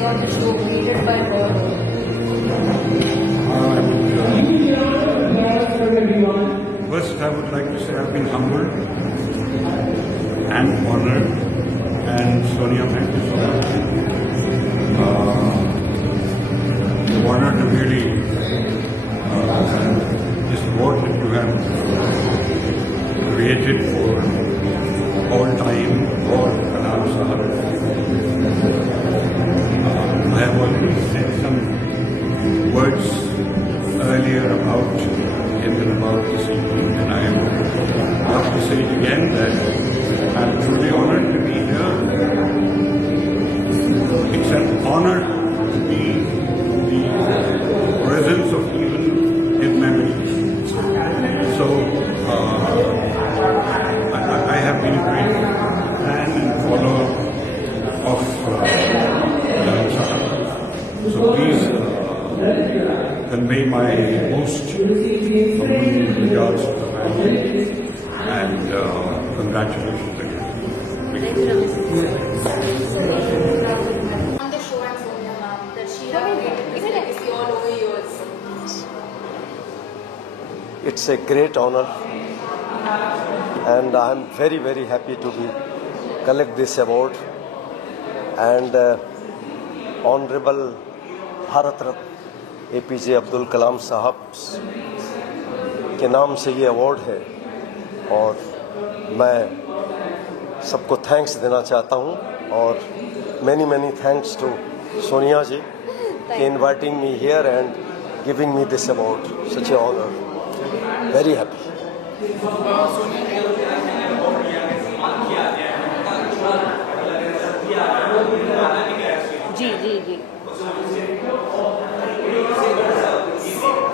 day on the show created by her. First, I would like to say I've been humbled and honored, and Sonia, thank you so much. The honor to really this award that you have created for all time for Kalam Sahab. I have already said some words earlier about him and about this evening, and I have to say it again that I'm truly honored to be here. It's an honor to be in the presence of even his memories. So I have been a great fan and follower of Kalam Sahab. So please convey my most humble regards to the family and congratulations again. On the show and Sonia ma'am, that she has created this legacy all over years. It's a great honor, and I'm very, very happy to collect this award. And Honorable Bharat Ratna APJ Abdul कलाम साहब के नाम से ये award है, और मैं सबको thanks देना चाहता हूँ, और many thanks to Sonia ji for inviting me here and giving me this award. Such an honor. Very happy. जी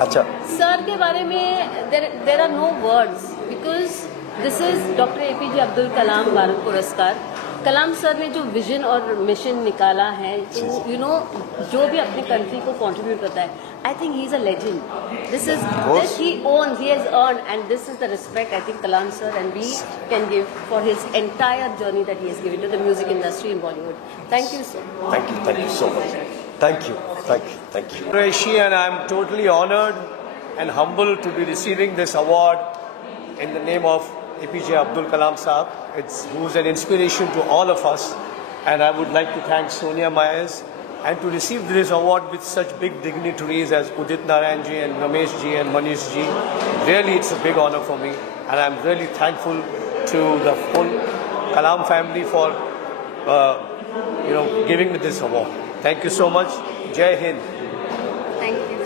अच्छा, सर के बारे में there are no words because this is doctor APJ Abdul Kalam Bharat Puraskar. Kalam sir ने जो विजन और mission निकाला है, जो भी अपनी कंट्री को कंट्रीब्यूट करता है, I think he is a legend. This he owns, he has earn, and this is the respect I think Kalam sir and we can give for his entire journey that he has given to the music industry in Bollywood. Thank you sir. Thank you so much. Thank you. Qureshi, and I'm totally honored and humbled to be receiving this award in the name of APJ Abdul Kalam Sahab. Who's an inspiration to all of us, and I would like to thank Sonia Myers, and to receive this award with such big dignitaries as Udit Narayan ji and Ramesh ji and Manish ji. Really, it's a big honor for me, and I'm really thankful to the whole Kalam family for giving me this award. Thank you so much. Jai Hind. Thank you.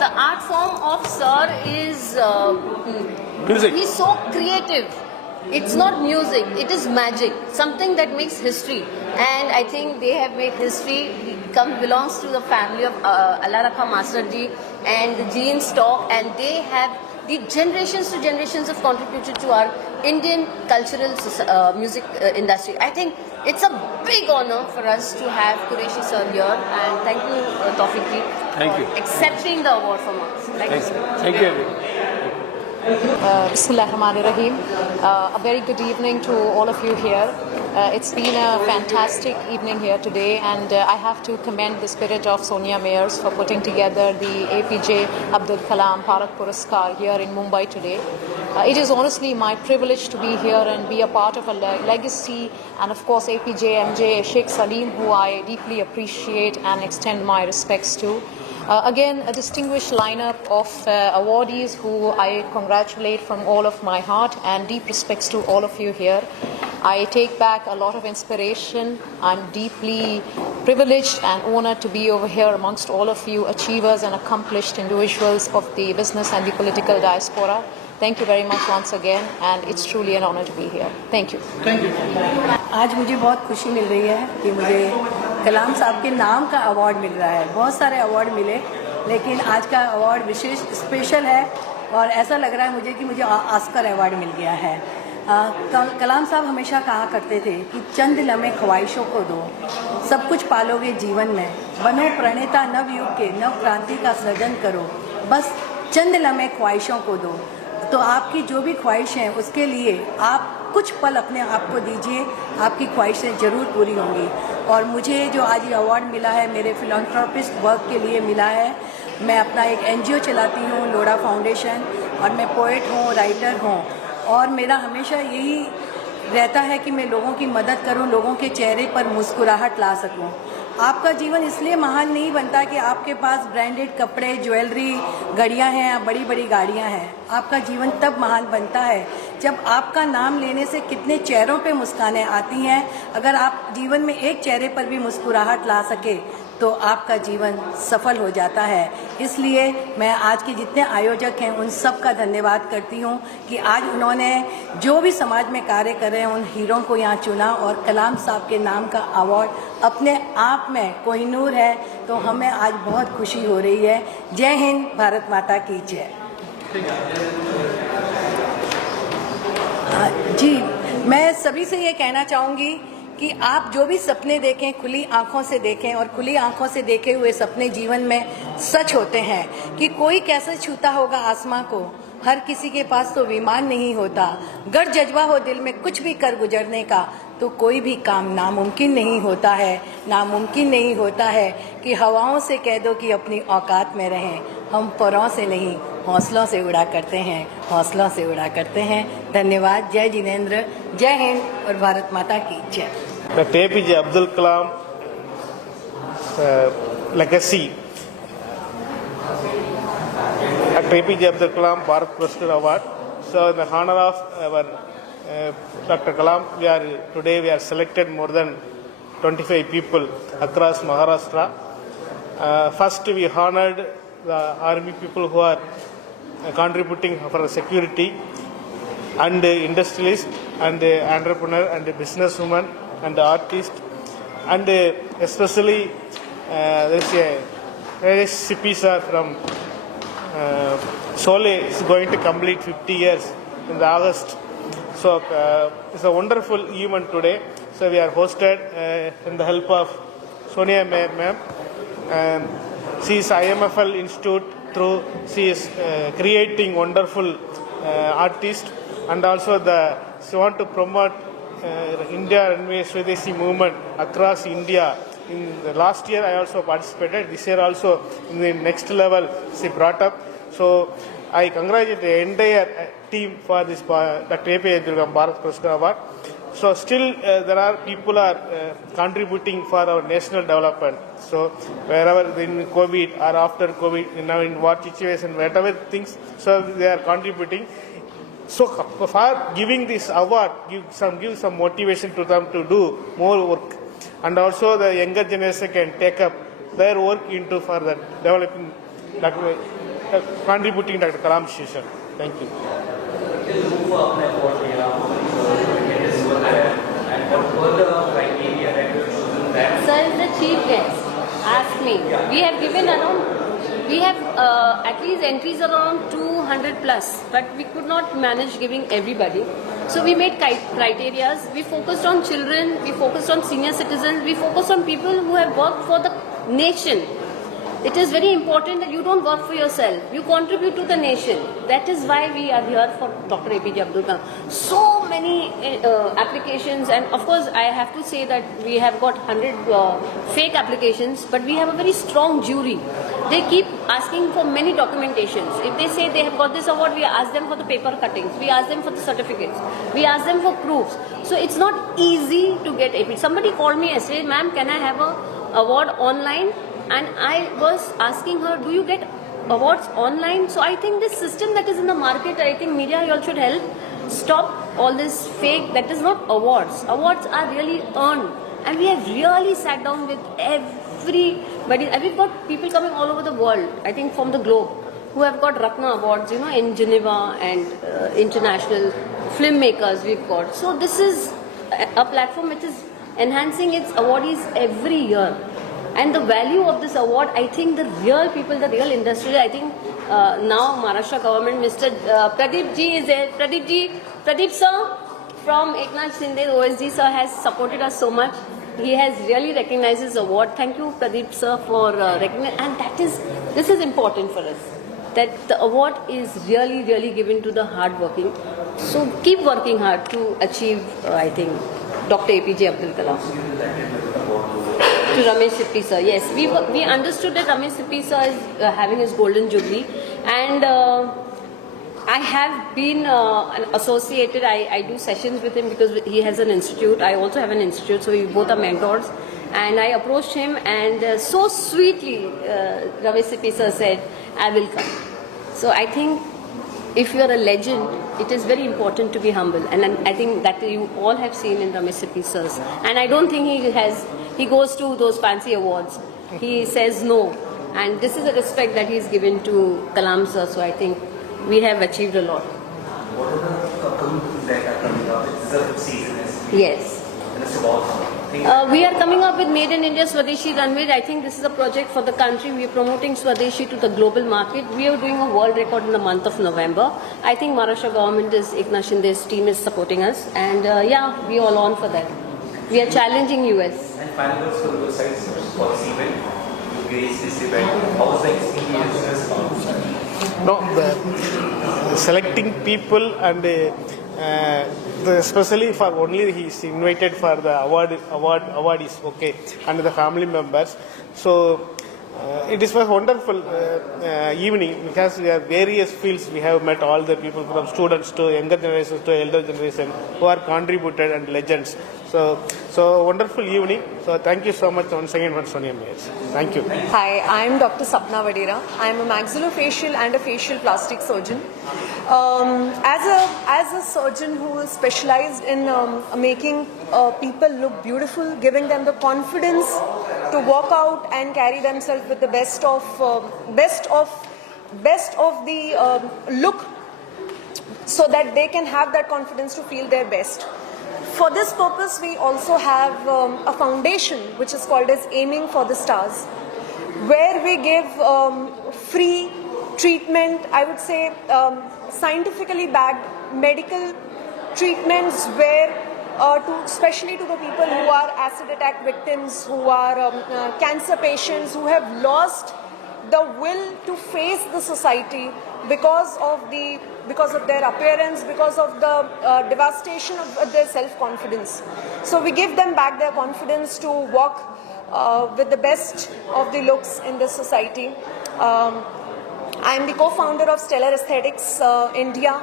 The art form of Sir is Music. He's so creative. It's not music, it is magic, something that makes history. And I think they have made history. He belongs to the family of Allah Rakha Master Ji and the Jean Stock, and they have the generations to generations of contributed to our Indian cultural music industry. I think it's a big honor for us to have Qureshi sir here, and thank you Tawfiq ji for accepting the award from us. Thank you everyone. Bismillahirrahmanirrahim. A very good evening to all of you here. It's been a fantastic evening here today, and I have to commend the spirit of Sonia Myers for putting together the APJ Abdul Kalam Bharat Puraskar here in Mumbai today. It is honestly my privilege to be here and be a part of a legacy, and of course APJ MJ Sheikh Salim, who I deeply appreciate and extend my respects to. Again, a distinguished lineup of awardees who I congratulate from all of my heart, and deep respects to all of you here. I take back a lot of inspiration. I'm deeply privileged and honored to be over here amongst all of you achievers and accomplished individuals of the business and the political diaspora. Thank you very much once again, and it's truly an honor to be here. Thank you. आज मुझे बहुत खुशी मिल रही है कि मुझे कलाम साहब के नाम का अवार्ड मिल रहा है. बहुत सारे अवार्ड मिले, लेकिन आज का अवार्ड विशेष स्पेशल है, और ऐसा लग रहा है मुझे कि मुझे ऑस्कर अवार्ड मिल गया है. कलाम साहब हमेशा कहा करते थे कि चंद लम्हे ख्वाहिशों को दो, सब कुछ पालोगे जीवन में, बनो प्रणेता नव युग के, नव क्रांति का सृजन करो, बस चंद लम्हे ख्वाहिशों को दो। तो आपकी जो भी ख्वाहिश है उसके लिए आप कुछ पल अपने आप को दीजिए, आपकी ख्वाहिशें ज़रूर पूरी होंगी। और मुझे जो आज ये अवार्ड मिला है मेरे फिलॉन्थ्रोपिस्ट वर्क के लिए मिला है। मैं अपना एक NGO चलाती हूँ, लोड़ा फाउंडेशन, और मैं पोएट हूँ, राइटर हूँ, और मेरा हमेशा यही रहता है कि मैं लोगों की मदद करूं, लोगों के चेहरे पर मुस्कुराहट ला सकूं। आपका जीवन इसलिए महान नहीं बनता कि आपके पास ब्रांडेड कपड़े, ज्वेलरी, घड़ियां हैं या बड़ी बड़ी गाड़ियां हैं। आपका जीवन तब महान बनता है जब आपका नाम लेने से कितने चेहरों पे मुस्कानें आती हैं। अगर आप जीवन में एक चेहरे पर भी मुस्कुराहट ला सके तो आपका जीवन सफल हो जाता है। इसलिए मैं आज के जितने आयोजक हैं उन सब का धन्यवाद करती हूँ कि आज उन्होंने जो भी समाज में कार्य कर रहे हैं उन हीरों को यहाँ चुना, और कलाम साहब के नाम का अवार्ड अपने आप में कोहिनूर है। तो हमें आज बहुत खुशी हो रही है। जय हिंद, भारत माता की जय। जी, मैं सभी से ये कहना चाहूँगी कि आप जो भी सपने देखें खुली आंखों से देखें, और खुली आंखों से देखे हुए सपने जीवन में सच होते हैं। कि कोई कैसे छूता होगा आसमां को, हर किसी के पास तो विमान नहीं होता। गर जज्बा हो दिल में कुछ भी कर गुजरने का, तो कोई भी काम नामुमकिन नहीं होता है। नामुमकिन नहीं होता है कि हवाओं से कह दो कि अपनी औकात में रहें। हम परों से नहीं हौसलों से उड़ा करते हैं, हौसलों से उड़ा करते हैं। धन्यवाद। जय जिनेंद्र, जय हिंद, और भारत माता की जय। Dr. APJ Abdul Kalam legacy. Dr. APJ Abdul Kalam Bharat Puraskar Award. So in the honor of our Dr. Kalam, today we are selected more than 25 people across Maharashtra. First we honored the army people who are contributing for security, and industrialist, and entrepreneur, and businesswoman, and artist, and especially there is CP sir from Sole is going to complete 50 years in the August. So it's a wonderful event today. So we are hosted in the help of Sonia ma'am. She is IMFL Institute through she is creating wonderful artists, and also she want to promote India Runway Swadeshi movement across India. In the last year I also participated. This year also in the next level she brought up. So I congratulate the entire team for this Dr. APJ Abdul Kalam Bharat Puraskar Award. So still there are people are contributing for our national development. So wherever in COVID or after COVID, now in what situation, whatever things, so they are contributing. So for giving this award, give some motivation to them to do more work, and also the younger generation can take up their work into for the developing, contributing Dr. Kalam Station. Thank you. Sir, the chief guest asked me. We have given around. We have at least entries around 200 plus, but we could not manage giving everybody. So we made criteria. We focused on children, we focused on senior citizens, we focused on people who have worked for the nation. It is very important that you don't work for yourself, you contribute to the nation. That is why we are here for Dr. APJ Abdul Kalam. So many applications, and of course I have to say that we have got 100 fake applications, but we have a very strong jury. They keep asking for many documentations. If they say they have got this award, we ask them for the paper cuttings, we ask them for the certificates, we ask them for proofs. So it's not easy to get AP. Somebody called me yesterday, ma'am, can I have a award online? And I was asking her, do you get awards online? So I think this system that is in the market, I think media you all should help stop all this fake. That is not awards. Awards are really earned, and we have really sat down with everybody. And we've got people coming all over the world, I think from the globe, who have got Ratna awards, you know, in Geneva, and international filmmakers we've got. So this is a platform which is enhancing its awardees every year. And the value of this award, I think the real people, the real industry, I think now Maharashtra government, Mr. Pradeep ji is there. Pradeep sir from Eknath Shinde, OSD sir has supported us so much. He has really recognized this award. Thank you Pradeep sir for recognizing, and this is important for us. that the award is really given to the hardworking. So keep working hard to achieve, I think, Dr. APJ Abdul Kalam. To Ramesh Sippy sir, yes. We understood that Ramesh Sippy sir is having his golden jubilee, and I have been associated. I do sessions with him because he has an institute. I also have an institute, so we both are mentors. And I approached him, and so sweetly, Ramesh Sippy sir said, "I will come." So I think if you are a legend, it is very important to be humble, and I think that you all have seen in Ramesh Sippy sir's. And I don't think he goes to those fancy awards. He says no, and this is a respect that he is given to Kalam sir. So I think we have achieved a lot. What are the films that are coming up? It's the season. Yes. And it's about We are coming up with Made in India Swadeshi Runway. I think this is a project for the country. We are promoting Swadeshi to the global market. We are doing a world record in the month of November. I think Maharashtra government is, Eknath Shinde's team is supporting us. And yeah, we are all on for that. We are challenging US. And final words for those sides for this event. You grace this event. How was the experience? No, the selecting people and especially for only he is invited for the awardees, okay, and the family members. So it is a wonderful evening because we have various fields. We have met all the people from students to younger generations to elder generation who are contributed and legends. So wonderful evening. So thank you so much once again for Sonia Mayers. Thank you. Hi, I am Dr. Sapna Vadera. I am a maxillofacial and a facial plastic surgeon. As a surgeon who is specialized in making people look beautiful, giving them the confidence to walk out and carry themselves with the best of the look, so that they can have that confidence to feel their best. For this purpose, we also have a foundation which is called as Aiming for the Stars, where we give free treatment, I would say scientifically backed medical treatments, where especially to the people who are acid attack victims, who are cancer patients, who have lost the will to face the society because of their appearance, because of the devastation of their self-confidence. So we give them back their confidence to walk with the best of the looks in this society. I am the co-founder of Stellar Aesthetics India.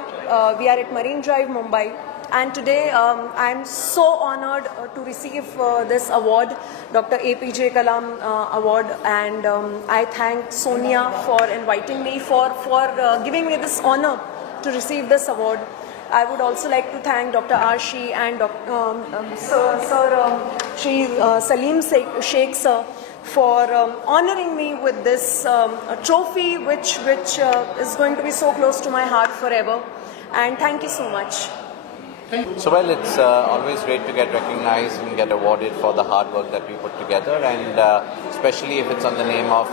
We are at Marine Drive, Mumbai. And today I am so honored to receive this award, Dr. APJ Kalam Award, and I thank Sonia for inviting me, for giving me this honor to receive this award. I would also like to thank Dr. Arshi and Shri Salim Sheikh sir for honoring me with this trophy, which is going to be so close to my heart forever. And thank you so much. So well, it's always great to get recognized and get awarded for the hard work that we put together, and especially if it's on the name of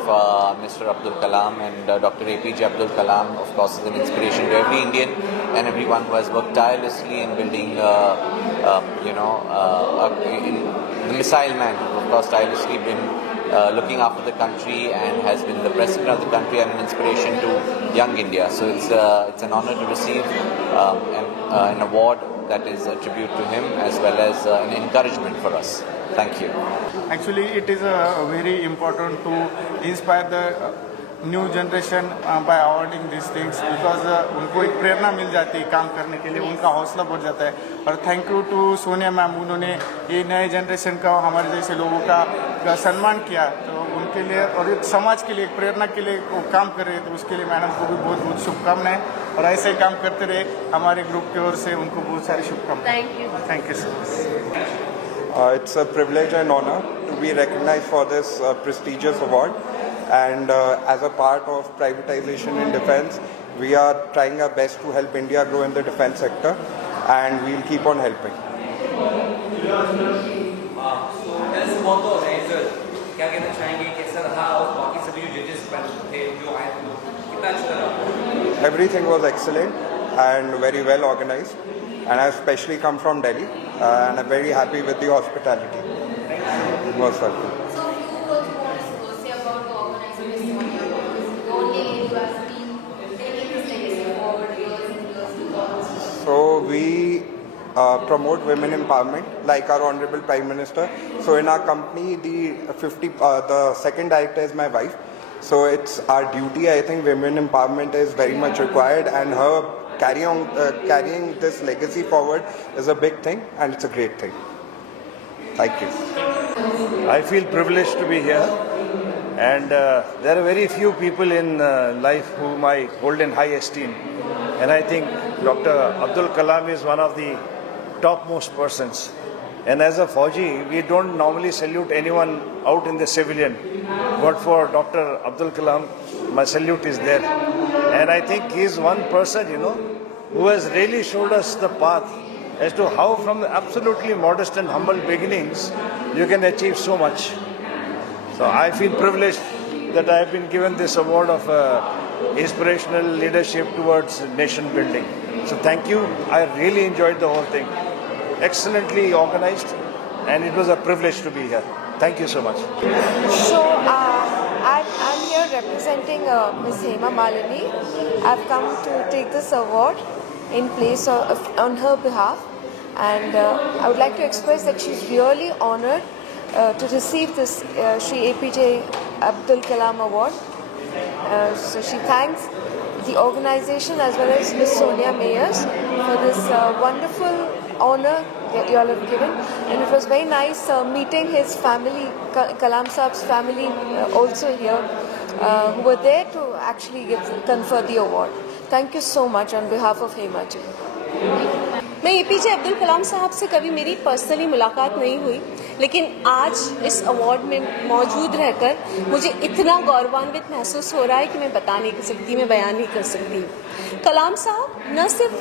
Mr. Abdul Kalam, and Dr. APJ Abdul Kalam, of course, is an inspiration to every Indian and everyone who has worked tirelessly in building, the missile man, who of course tirelessly been looking after the country and has been the president of the country and an inspiration to young India. So it's an honor to receive an award that is a tribute to him, as well as an encouragement for us. Thank you. Actually, it is very important to inspire the new generation by awarding these things, because उनको एक प्रेरणा मिल जाती है काम करने के लिए, उनका हौसला बढ़ जाता है. और thank you to Sonia ma'am, उन्होंने ये नए जनरेशन का, हमारे जैसे लोगों का सम्मान किया, तो उनके लिए और एक समाज के लिए, एक प्रेरणा के लिए वो काम कर रहे हैं, तो उसके लिए मैडम को भी बहुत बहुत शुभकामनाएं, और ऐसे ही काम करते रहे. हमारे ग्रुप की ओर से उनको बहुत सारी शुभकामनाएं. Thank you so much. It's a privilege and honor to be recognized for this prestigious award, and as a part of privatization in defense, we are trying our best to help India grow in the defense sector, and we'll keep on helping. क्या कहना चाहेंगे, कैसा रहा, और बाकी सभी जो जजेस थे जो आए थे, कितना अच्छा लगा? Everything was excellent and very well organized, and I especially come from Delhi, and I'm very happy with the hospitality. Most welcome. So you also want to say about the organization of Sonia, because only you as a team promote women empowerment, like our Honorable Prime Minister. So in our company, the second director is my wife. So it's our duty. I think women empowerment is very much required, and her carrying this legacy forward is a big thing, and it's a great thing. Thank you. I feel privileged to be here, and there are very few people in life whom I hold in high esteem, and I think Dr. Abdul Kalam is one of the topmost persons. And as a Fauji, we don't normally salute anyone out in the civilian, but for Dr. Abdul Kalam, my salute is there. And I think he is one person, who has really showed us the path as to how from the absolutely modest and humble beginnings you can achieve so much. So I feel privileged that I have been given this award of inspirational leadership towards nation building. So thank you. I really enjoyed the whole thing. Excellently organized, and it was a privilege to be here. Thank you so much. So I'm here representing Ms. Hema Malini. I've come to take this award in place on her behalf, and I would like to express that she's really honored to receive this Shri APJ Abdul Kalam Award. So she thanks the organization as well as Ms. Sonia Mayers for this wonderful honor that you all have given, and it was very nice meeting his family, Kalam Saab's family also here, who were there to actually confer the award. Thank you so much on behalf of Hema ji. मैं APJ Abdul Kalam साहब से कभी मेरी personally मुलाकात नहीं हुई, लेकिन आज इस अवार्ड में मौजूद रहकर मुझे इतना गौरवान्वित महसूस हो रहा है कि मैं बता नहीं सकती, मैं बयान नहीं कर सकती। कलाम साहब न सिर्फ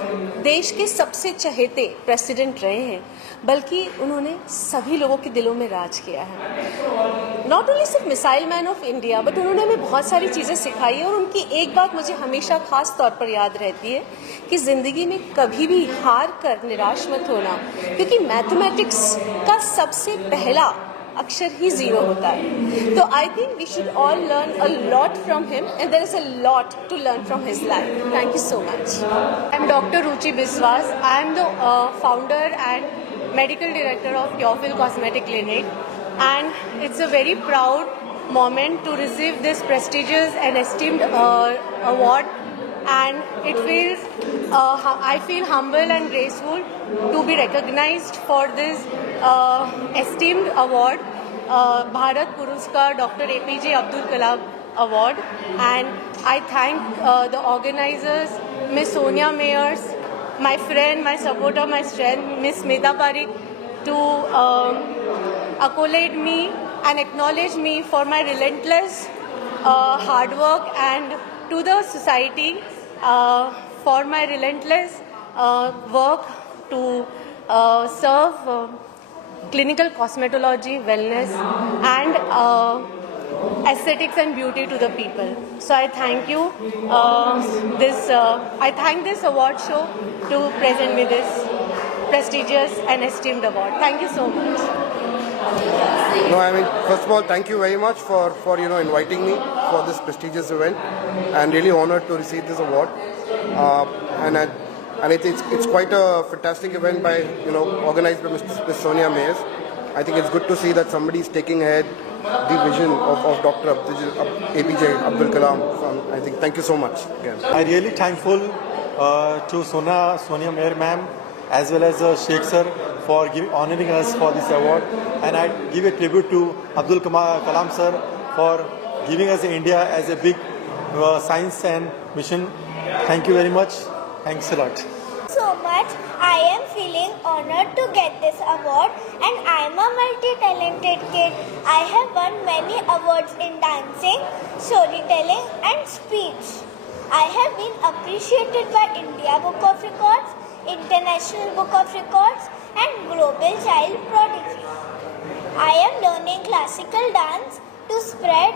देश के सबसे चहेते प्रेसिडेंट रहे हैं, बल्कि उन्होंने सभी लोगों के दिलों में राज किया है। नॉट ओनली सिर्फ missile man of India, but उन्होंने हमें बहुत सारी चीज़ें सिखाई है, और उनकी एक बात मुझे हमेशा खास तौर पर याद रहती है कि ज़िंदगी में कभी भी हार कर निराश मत होना, क्योंकि मैथमेटिक्स का सबसे पहला अक्षर ही जीरो होता है। तो I think we should all learn a lot from him, and there is a lot to learn from his life. Thank you so much. I am doctor Ruchi Biswas. I am the founder and medical director of Yourfield Cosmetic Clinic, and it's a very proud moment to receive this prestigious and esteemed award, and it feels I feel humble and graceful to be recognized for this esteemed award, Bharat Puraskar Dr. APJ Abdul Kalam Award, and I thank the organizers, Ms. Sonia Mayers, my friend, my supporter, my strength, Ms. Smita Parikh, to accolade me and acknowledge me for my relentless hard work, and to the society for my relentless work to serve clinical cosmetology, wellness, and aesthetics and beauty to the people. So I thank you. I thank this award show to present me this prestigious and esteemed award. Thank you so much. No, I mean, first of all, thank you very much for inviting me for this prestigious event, and really honored to receive this award. And it's quite a fantastic event by organized by Ms. Sonia Mayers. I think it's good to see that somebody is taking ahead the vision of Dr. APJ Abdul Kalam. I think thank you so much again. I'm really thankful to Sonia Mayer ma'am as well as Sheikh sir for honoring us for this award, and I give a tribute to Abdul Kalam sir for giving us India as a big science and mission. Thank you very much. Thanks a lot. So much. I am feeling honored to get this award, and I am a multi-talented kid. I have won many awards in dancing, storytelling and speech. I have been appreciated by India Book of Records, International Book of Records and Global Child Prodigy. I am learning classical dance to spread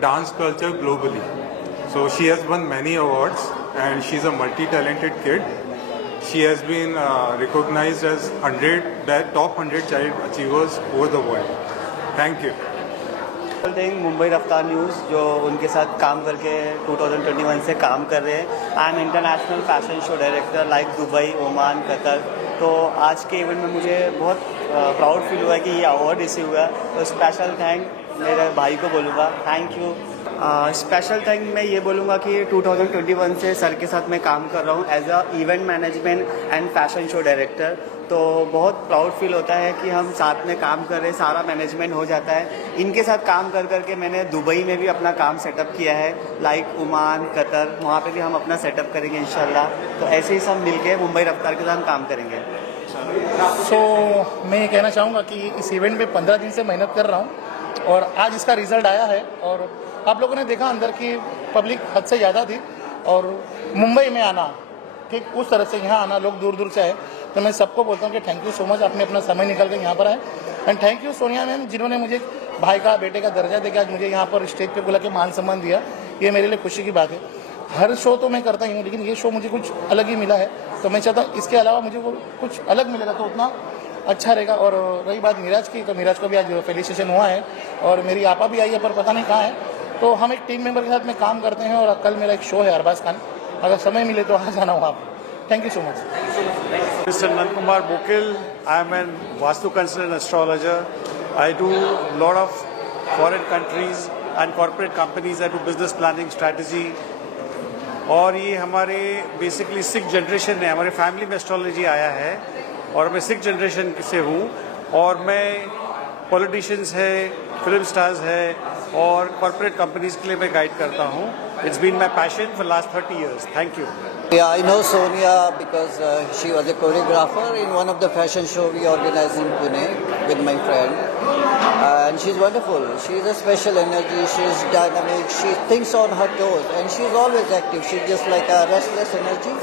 dance culture globally. So she has won many awards, and she's a multi-talented kid. She has been recognized as top 100 child achievers over the world. Thank you. Mumbai रफ्तार news जो उनके साथ काम करके 2021 से काम कर रहे हैं। I am international fashion show director like Dubai, Oman, Qatar. तो आज के इवेंट में मुझे बहुत प्राउड फील हुआ कि ये अवार्ड रिसीव हुआ। तो स्पेशल थैंक मेरे भाई को बोलूँगा, थैंक यू। स्पेशल थैंक मैं ये बोलूँगा कि 2021 से सर के साथ मैं काम कर रहा हूँ as a event management and fashion show director. तो बहुत प्राउड फील होता है कि हम साथ में काम कर रहे हैं, सारा मैनेजमेंट हो जाता है। इनके साथ काम कर करके मैंने दुबई में भी अपना काम सेटअप किया है, लाइक ओमान, कतर, वहाँ पे भी हम अपना सेटअप करेंगे इंशाल्लाह। तो ऐसे ही सब मिलके मुंबई रफ्तार के साथ काम करेंगे। मैं ये कहना चाहूँगा कि इस इवेंट में 15 दिन से मेहनत कर रहा हूँ और आज इसका रिजल्ट आया है। और आप लोगों ने देखा अंदर की पब्लिक हद से ज़्यादा थी और मुंबई में आना, ठीक उस तरह से यहाँ आना, लोग दूर दूर से आए। तो मैं सबको बोलता हूँ कि थैंक यू सो मच, आपने अपना समय निकाल कर यहाँ पर आए। And thank you Sonia ma'am, जिन्होंने मुझे भाई का, बेटे का दर्जा देकर आज मुझे यहाँ पर स्टेज पे बुला के मान सम्मान दिया। ये मेरे लिए खुशी की बात है। हर शो तो मैं करता ही हूँ, लेकिन ये शो मुझे कुछ अलग ही मिला है। तो मैं चाहता हूँ इसके अलावा मुझे वो कुछ अलग मिलेगा तो उतना अच्छा रहेगा। और रही बात मीराज की, तो मीराज को भी आज फेलिसिटेशन हुआ है और मेरी आपा भी आई है, पर पता नहीं कहाँ है। तो हम एक टीम मेंबर के साथ में काम करते हैं और कल मेरा एक शो है अरबाज खान, अगर समय मिले तो आ जाना वहाँ पर। Thank you so much. Mr. Nankumar Bokil, I am an Vastu consultant astrologer. I do a lot of foreign countries and corporate companies. I do business planning, strategy. और ये हमारे बेसिकली 6th जनरेशन है, हमारे family में astrology आया है और मैं 6th जनरेशन से हूँ। और मैं पॉलिटिशियंस है, फिल्म स्टार्स है और कॉर्पोरेट कंपनीज के लिए मैं गाइड करता हूँ। It's been my passion for the last 30 years. Thank you. Yeah, I know Sonia because she was a choreographer in one of the fashion show we organized in Pune with my friend. And she's wonderful. She's a special energy. She's dynamic. She thinks on her toes and she's always active. She's just like a restless energy.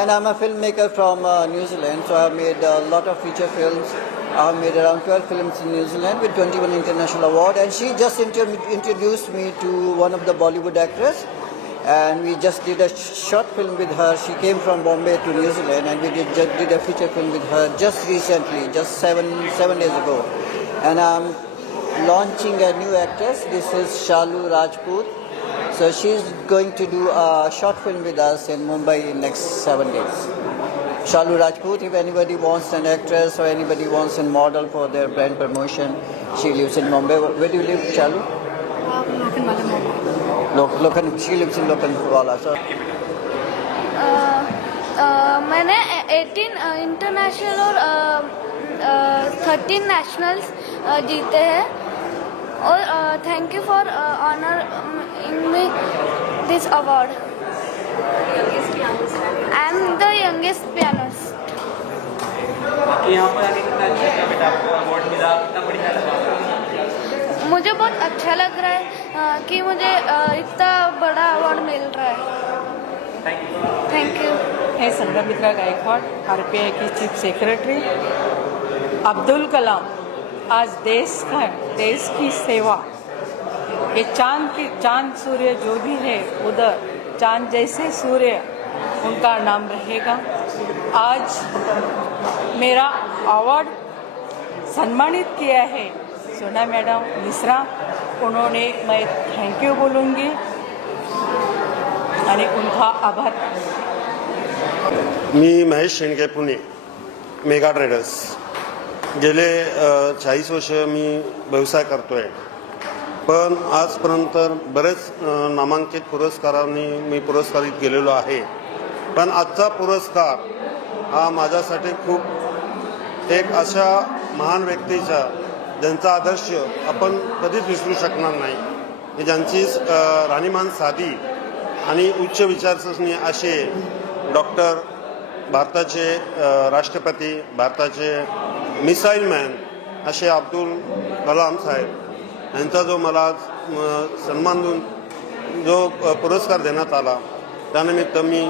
And I'm a filmmaker from New Zealand, so I've made a lot of feature films. I've made around 12 films in New Zealand with 21 international awards. And she just introduced me to one of the Bollywood actors. And we just did a short film with her. She came from Bombay to New Zealand, and we just did a feature film with her just recently, just seven days ago. And I'm launching a new actress. This is Shalu Rajput. So she's going to do a short film with us in Mumbai in next 7 days. Shalu Rajput, if anybody wants an actress or anybody wants a model for their brand promotion, she lives in Mumbai. Where do you live, Shalu? She lives in Lokhandwala. So मैंने 18 international और 13 nationals जीते हैं और thank you for honouring me this award. I am the youngest pianist. यहाँ पर आके कितना अच्छा लगा बेटा, आपको अवार्ड मिला, कितना बढ़िया लगा? मुझे बहुत अच्छा लग रहा है कि मुझे इतना बड़ा अवार्ड मिल रहा है। Thank you. मैं संघमित्रा गायकवाड़, आरपीआई की चीफ सेक्रेटरी। अब्दुल कलाम आज देश की सेवा, ये चांद सूर्य जो भी है उधर चांद जैसे सूर्य उनका नाम रहेगा। आज मेरा अवार्ड सम्मानित किया है सोना मैडम मिश्रा, उन्होंने मैं थैंक यू बोलूँगी आणि उनका आभार। मी महेश शेंडगे, पुणे, मेगा ट्रेडर्स। गेले 40 वर्ष मी व्यवसाय करतोय, पण आजपर्यंत बरेच नामांकित पुरस्कारांनी मी पुरस्कारित केलेलो आहे। पण आजचा पुरस्कार हा माझ्यासाठी खूप एक अशा महान व्यक्तीचा ज्यांचा आदर्श आपण कधीच विसरू शकणार नाही, ज्यांची राहणीमान साधी आणि उच्च विचारसरणी असे डॉक्टर, भारताचे राष्ट्रपती, भारताचे मिसाईल मॅन असे अब्दुल कलाम साहेब यांचा जो मला सन्मान देऊन जो पुरस्कार देण्यात आला, त्यानिमित्त मी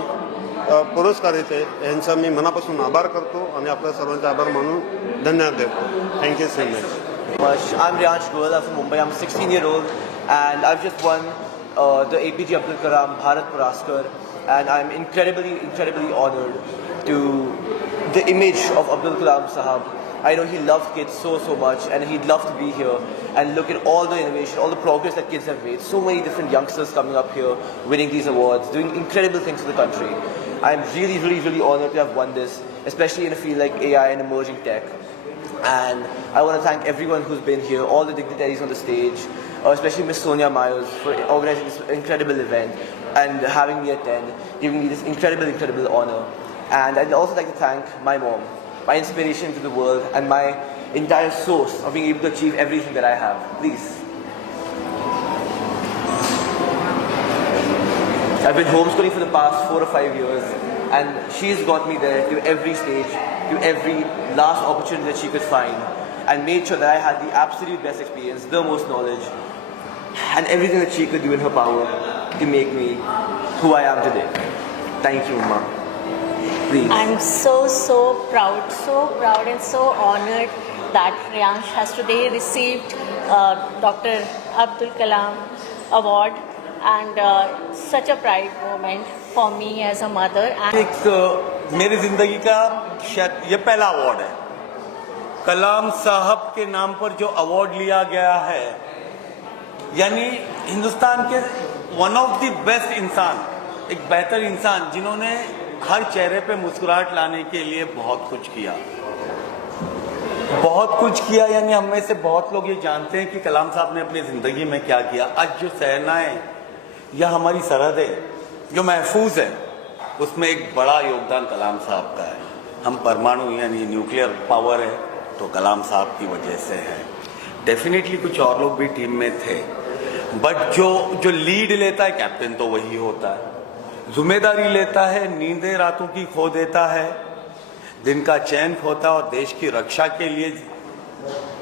पुरस्कारिते यांचा मी मनापासून आभार करतो आणि आपल्या सर्वांचे आभार मानून धन्यवाद देतो। Thank you so much. I'm Riyansh Goel. I'm from Mumbai. I'm a 16-year-old and I've just won the APJ Abdul Kalam Bharat Puraskar, and I'm incredibly honored to the image of Abdul Kalam Sahab I know he loved kids so much, and he'd love to be here and look at all the innovation, all the progress that kids have made. So many different youngsters coming up here, winning these awards, doing incredible things for the country. I'm really honored to have won this, especially in a field like AI and emerging tech. And I want to thank everyone who's been here, all the dignitaries on the stage, especially Miss Sonia Myers for organizing this incredible event and having me attend, giving me this incredible honor. And I'd also like to thank my mom, my inspiration to the world, and my entire source of being able to achieve everything that I have. Please. I've been homeschooling for the past 4 or 5 years, and she's got me there to every stage, to every last opportunity that she could find, and made sure that I had the absolute best experience, the most knowledge, and everything that she could do in her power to make me who I am today. Thank you, Mama. Please. I'm so proud and so honored that Riyansh has today received Dr. Abdul Kalam Award, and such a pride moment for me as a mother. एक मेरी ज़िंदगी का शायद ये पहला award है। कलाम साहब के नाम पर जो अवार्ड लिया गया है, यानी हिंदुस्तान के वन ऑफ द बेस्ट इंसान, एक बेहतर इंसान जिन्होंने हर चेहरे पे मुस्कुराहट लाने के लिए बहुत कुछ किया, यानी हम में से बहुत लोग ये जानते हैं कि कलाम साहब ने अपनी ज़िंदगी में क्या किया। आज जो सेनाएं या हमारी सरहदें जो महफूज है, उसमें एक बड़ा योगदान कलाम साहब का है। हम परमाणु यानी न्यूक्लियर पावर है तो कलाम साहब की वजह से है। डेफिनेटली कुछ और लोग भी टीम में थे, बट जो लीड लेता है कैप्टन तो वही होता है, जिम्मेदारी लेता है, नींदें रातों की खो देता है, दिन का चैन खोता है और देश की रक्षा के लिए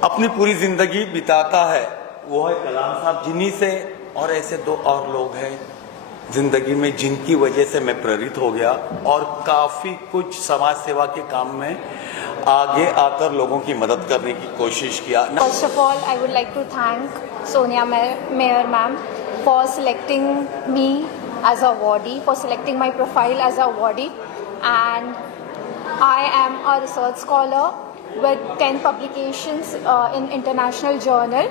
अपनी पूरी जिंदगी बिताता है, वो है कलाम साहब। जिन्हीं से और ऐसे 2 और लोग हैं जिंदगी में जिनकी वजह से मैं प्रेरित हो गया और काफ़ी कुछ समाज सेवा के काम में आगे आकर लोगों की मदद करने की कोशिश किया। First of all, I would like to thank Sonia Mayer ma'am for selecting me as a awardee, for selecting my profile as a awardee, and I am a research scholar with 10 publications in international journal,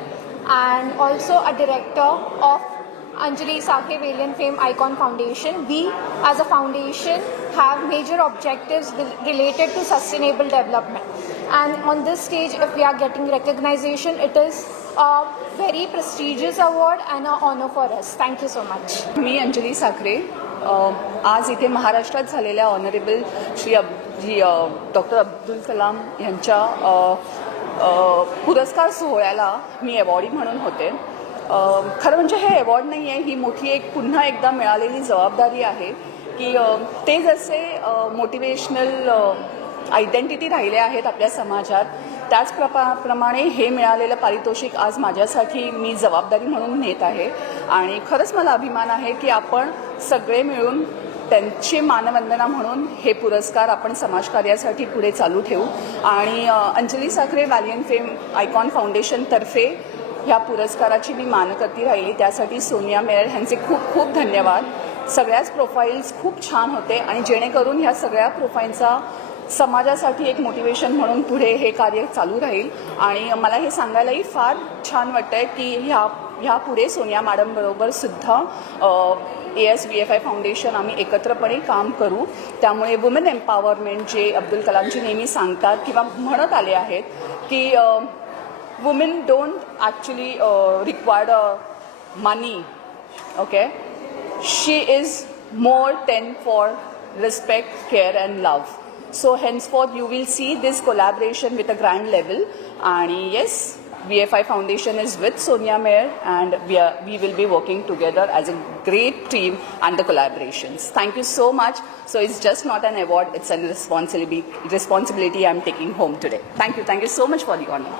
and also a director of Anjali Sakre Valiant Fame Icon Foundation. We as a foundation have major objectives related to sustainable development, and on this stage if we are getting recognition, it is a very prestigious award and an honor for us. Thank you so much. मी अंजली साखरे आज इथे महाराष्ट्रात झालेल्या honourable Shri doctor Abdul Kalam यांच्या पुरस्कार सोहळ्याला मी awardee म्हणून होते। खरं म्हणजे हे अवॉर्ड नाही आहे, ही मोठी एक पुन्हा एकदा मिळालेली जबाबदारी आहे की ते जसे मोटिवेशनल आयडेंटिटी राहिले आहेत आपल्या समाजात, त्याचप्रमाणे हे मिळालेलं पारितोषिक आज माझ्यासाठी मी जबाबदारी म्हणून नेत आहे। आणि खरंच मला अभिमान आहे की आपण सगळे मिळून त्यांची मानवंदना म्हणून हे पुरस्कार आपण समाजकार्यासाठी पुढे चालू ठेवू। आणि अंजली साखरे वॅलियंट फेम आयकॉन फाउंडेशनतर्फे ह्या पुरस्काराची मी मानकर्ती राहिली, त्यासाठी सोनिया मेयर यांचे खूप खूप धन्यवाद। सगळ्याच प्रोफाईल्स खूप छान होते आणि जेणेकरून ह्या सगळ्या प्रोफाईलचा समाजासाठी एक मोटिवेशन म्हणून पुढे हे कार्य चालू राहील। आणि मला हे सांगायलाही फार छान वाटतंय की ह्या पुढे सोनिया मॅडम बरोबर सुद्धा ASVFI फाउंडेशन आम्ही एकत्रपणे काम करू। त्यामुळे वुमेन एम्पॉवरमेंट जे अब्दुल कलामजी नेहमी सांगतात किंवा म्हणत आले आहेत की women don't actually required money, okay, she is more than for respect, care and love. So henceforth you will see this collaboration with a grand level. And yes, VFI Foundation is with Sonia Mayer, and we will be working together as a great team and the collaborations. Thank you so much. So it's just not an award, it's a responsibility I'm taking home today. Thank you so much for the honor.